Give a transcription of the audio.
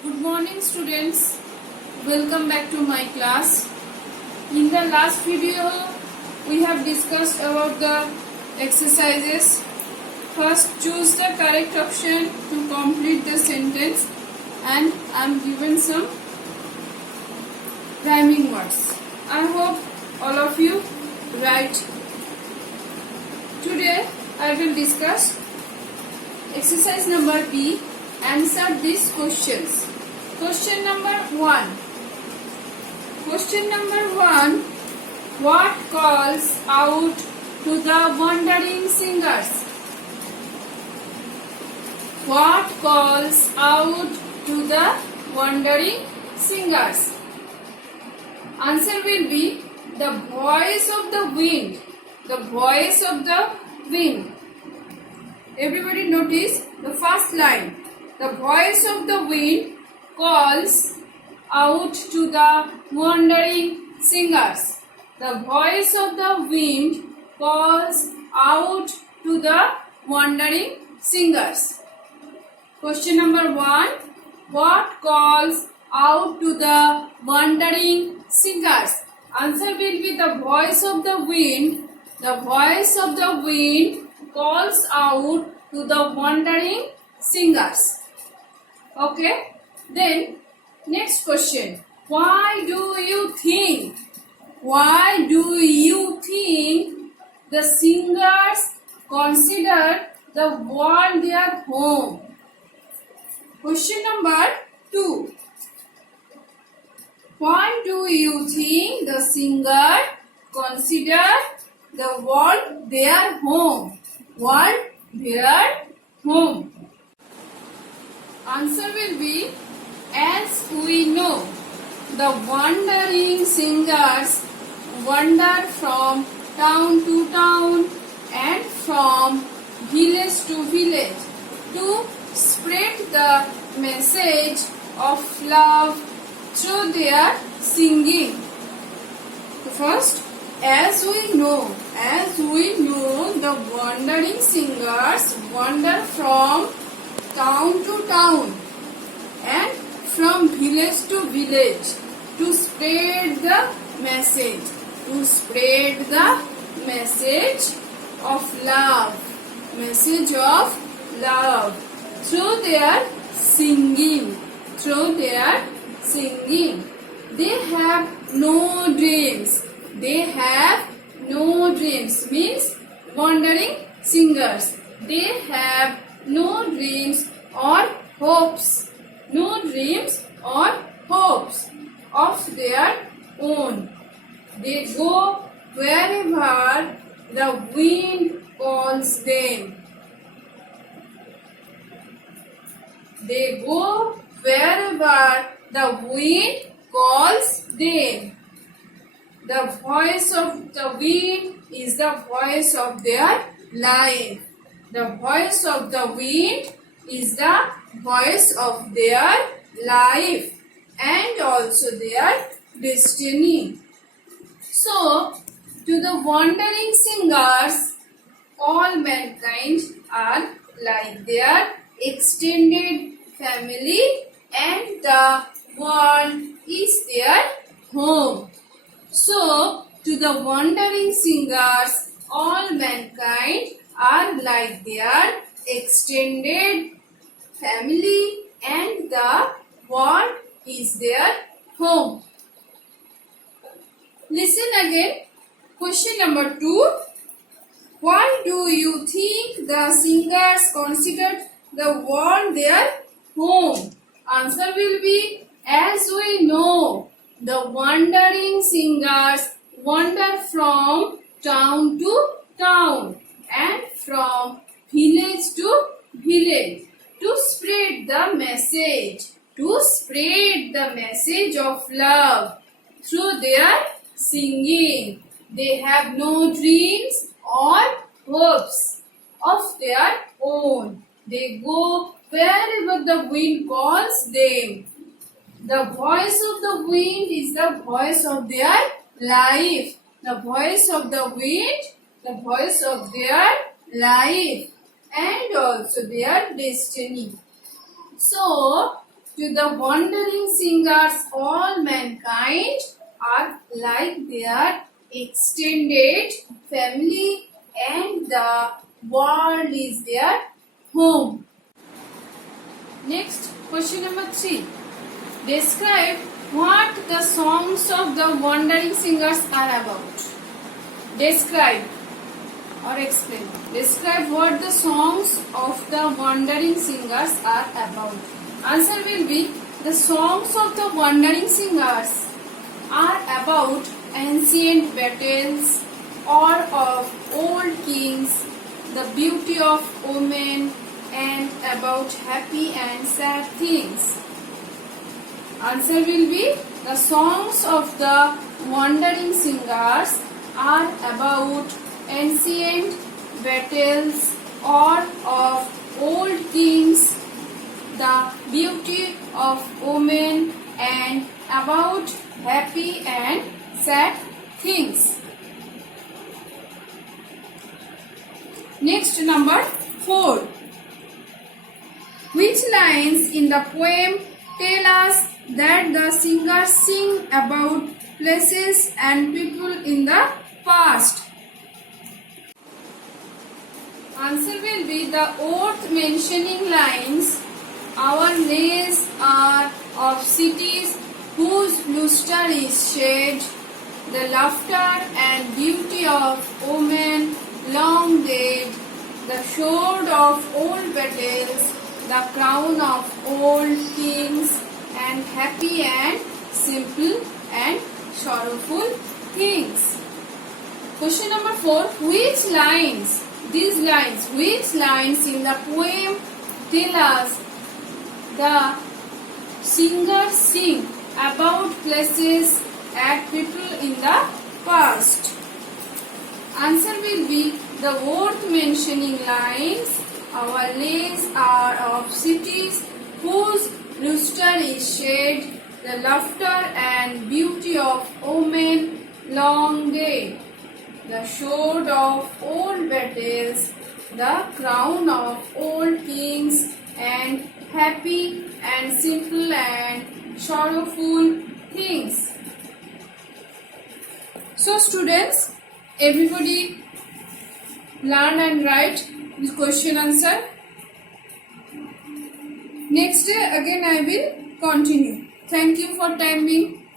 Good morning students. Welcome back to my class. In the last video we have discussed about the exercises. First choose the correct option to complete the sentence and I am given some rhyming words. I hope all of you write. Today I will discuss exercise number B. Answer these questions. Question number 1. Question number 1. What calls out to the wandering singers? What calls out to the wandering singers? Answer will be the voice of the wind. The voice of the wind. Everybody notice the first line. The voice of the wind calls out to the wandering singers. The voice of the wind calls out to the wandering singers. Question number 1. What calls out to the wandering singers? Answer will be the voice of the wind. The voice of the wind calls out to the wandering singers. Okay. Then next question. Why do you think the singers consider the world their home? Question number 2. Why do you think the singer consider the world their home? World their home. Answer will be, as we know, the wandering singers wander from town to town and from village to village to spread the message of love through their singing. First, as we know, the wandering singers wander from town to town and from village to village to spread the message, of love, through their singing, They have no dreams. Means wandering singers. They have no dreams or hopes. Of their own. They go wherever the wind calls them. They go wherever the wind calls them. The voice of the wind is the voice of their life. The voice of the wind is the voice of their life and also their destiny. So, to the wandering singers, all mankind are like their extended family and the world is their home. So, to the wandering singers, all mankind are like their extended family and the world is their home. Listen again. Question number 2. Why do you think the singers considered the world their home? Answer will be, as we know, the wandering singers wander from town to town and from village to village to spread the message of love through their singing. They have no dreams or hopes of their own. They go wherever the wind calls them. The voice of the wind is the voice of their life. The voice of the wind, the voice of their life and also their destiny. So, to the wandering singers, all mankind are like their extended family and the world is their home. Next, question number 3. Describe what the songs of the wandering singers are about. Describe or explain. Describe what the songs of the wandering singers are about. Answer will be the songs of the wandering singers are about ancient battles or of old kings, the beauty of women, and about happy and sad things. Answer will be the songs of the wandering singers are about ancient battles or of old kings, the beauty of women, and about happy and sad things. Next, number 4. Which lines in the poem tell us that the singers sing about places and people in the past? Answer will be the oath mentioning lines. Our lays are of cities whose lustre is shed, the laughter and beauty of women long dead, the sword of old battles, the crown of old kings, and happy and simple and sorrowful things. Question number 4. Which lines in the poem tell us the singers sing about places and people in the past? Answer will be the worth mentioning lines. Our lays are of cities whose lustre is shed, the laughter and beauty of women long dead, the sword of old battles, the crown of old kings, and happy and simple and sorrowful things. So students, everybody learn and write the question answer. Next day again I will continue. Thank you for time being.